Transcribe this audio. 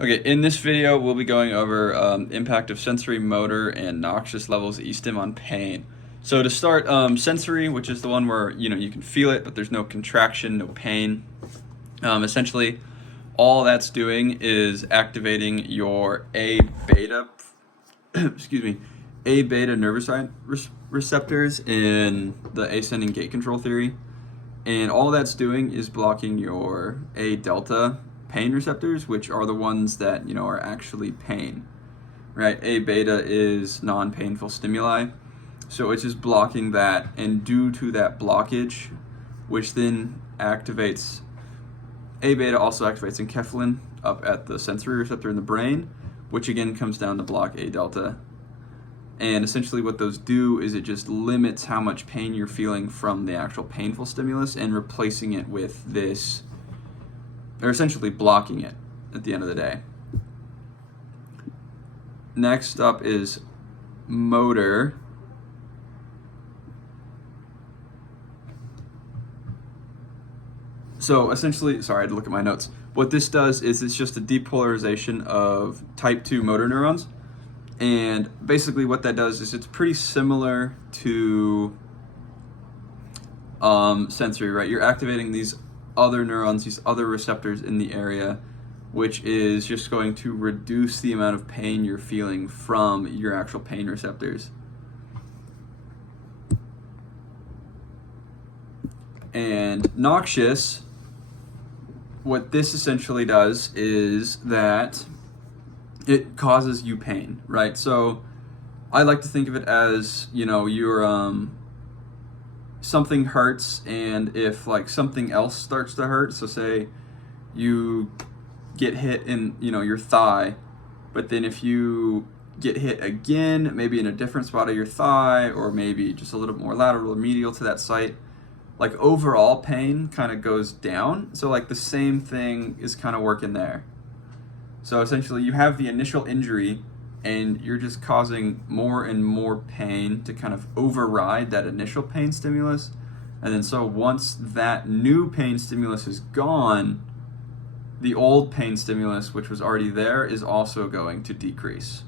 Okay, in this video, we'll be going over impact of sensory, motor, and noxious levels Estim on pain. So to start, sensory, which is the one where you can feel it, but there's no contraction, no pain. Essentially, all that's doing is activating your A beta, excuse me, A beta nervocyte receptors in the ascending gate control theory, and all that's doing is blocking your A delta pain receptors, which are the ones that are actually pain, right? A beta is non-painful stimuli, so it's just blocking that, and due to that blockage, which then activates A beta, also activates enkephalin up at the sensory receptor in the brain, which again comes down to block A delta. And essentially what those do is it just limits how much pain you're feeling from the actual painful stimulus and replacing it with this, or essentially blocking it at the end of the day. Next up is motor. So essentially, sorry, I had to look at my notes. What this does is it's just a depolarization of type 2 motor neurons. And basically what that does is it's pretty similar to sensory, right? You're activating these other neurons, these other receptors in the area, which is just going to reduce the amount of pain you're feeling from your actual pain receptors. And noxious, what this essentially does is that it causes you pain, right? So I like to think of it as, you're something hurts, and if like something else starts to hurt, so say you get hit in your thigh, but then if you get hit again, maybe in a different spot of your thigh, or maybe just a little more lateral or medial to that site, like overall pain kind of goes down. So like the same thing is kind of working there. So essentially you have the initial injury and you're just causing more and more pain to kind of override that initial pain stimulus. And then so once that new pain stimulus is gone, the old pain stimulus, which was already there, is also going to decrease.